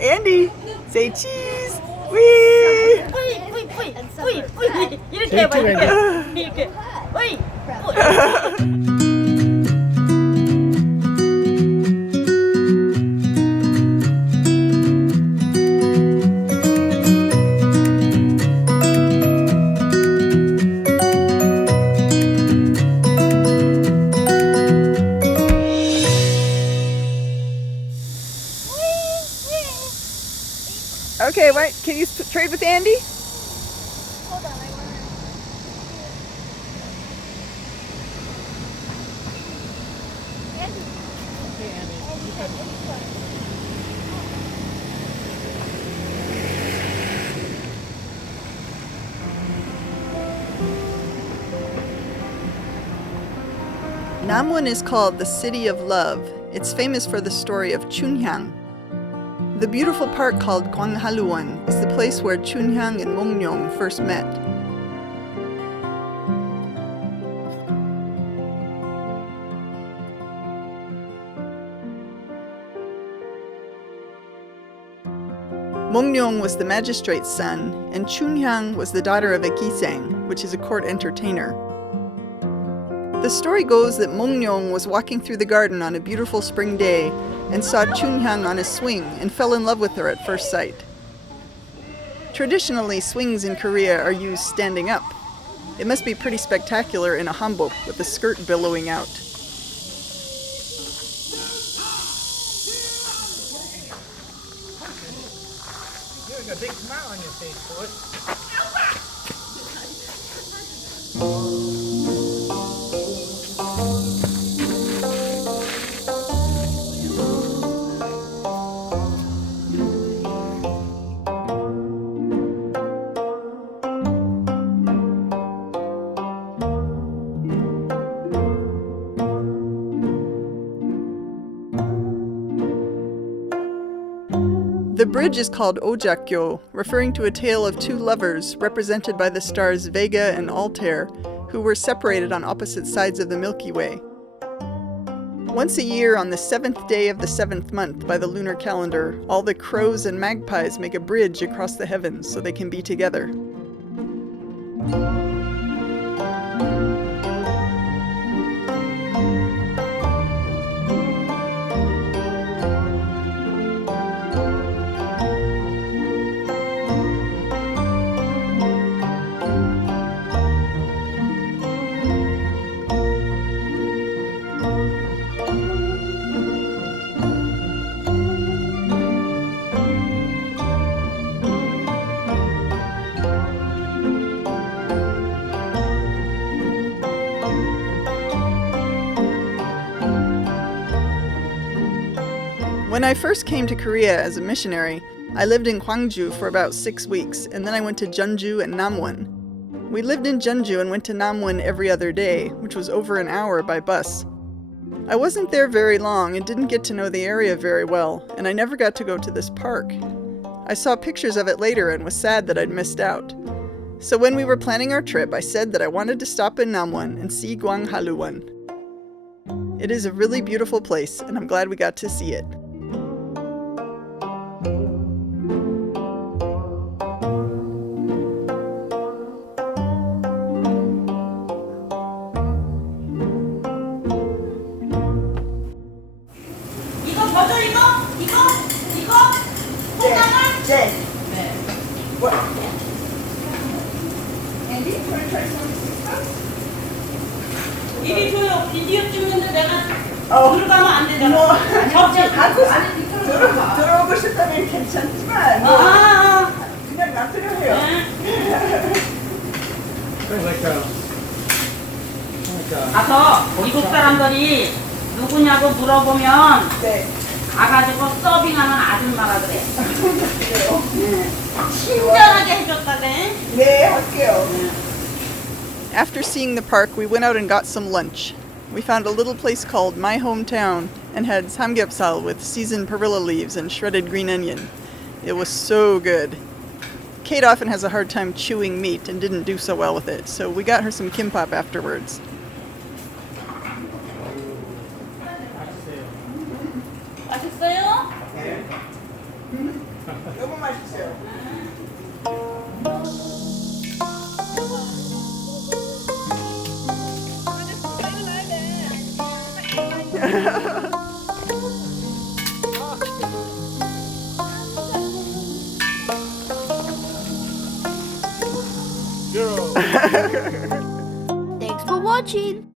Andy, say cheese. Wee. 뿌이 뿌이 뿌이 뿌이 뿌이 이렇게 해봐 이렇게 뿌이 Okay, what? Can you trade with Andy? Hold on, I want Andy. Okay, Andy. Namwon is called the City of Love. It's famous for the story of Chunhyang. The beautiful park called Gwanghalluwon is the place where Chunhyang and Mongnyeong first met. Mongnyeong was the magistrate's son, and Chunhyang was the daughter of a gisang, which is a court entertainer. The story goes that Mongnyeong was walking through the garden on a beautiful spring day and saw Chunhyang on a swing and fell in love with her at first sight. Traditionally, swings in Korea are used standing up. It must be pretty spectacular in a hanbok with the skirt billowing out. You have a big smile on your face, boy. The bridge is called Ojakyo, referring to a tale of two lovers represented by the stars Vega and Altair, who were separated on opposite sides of the Milky Way. Once a year, on the 7th day of the 7th month by the lunar calendar, all the crows and magpies make a bridge across the heavens so they can be together. When I first came to Korea as a missionary, I lived in Gwangju for about 6 weeks, and then I went to Jeonju and Namwon. We lived in Jeonju and went to Namwon every other day, which was over an hour by bus. I wasn't there very long and didn't get to know the area very well, and I never got to go to this park. I saw pictures of it later and was sad that I'd missed out. So when we were planning our trip, I said that I wanted to stop in Namwon and see Gwanghalluwon. It is a really beautiful place, and I'm glad we got to see it. 이리 줘요. 비디오 찍는데 내가 들어가면 안 되잖아. 들어오고 싶다면 괜찮지만 그냥 놔두려 해요. 가서 미국 사람들이 누구냐고 물어보면 가가지고 서빙하는 아줌마라 그래. 친절하게 해줬다네. 네, 할게요. After seeing the park, we went out and got some lunch. We found a little place called My Hometown and had samgyeopsal with seasoned perilla leaves and shredded green onion. It was so good. Kate often has a hard time chewing meat and didn't do so well with it, so we got her some kimbap afterwards. 맛있어요? 너무 맛있어요. Girl. Thanks for watching.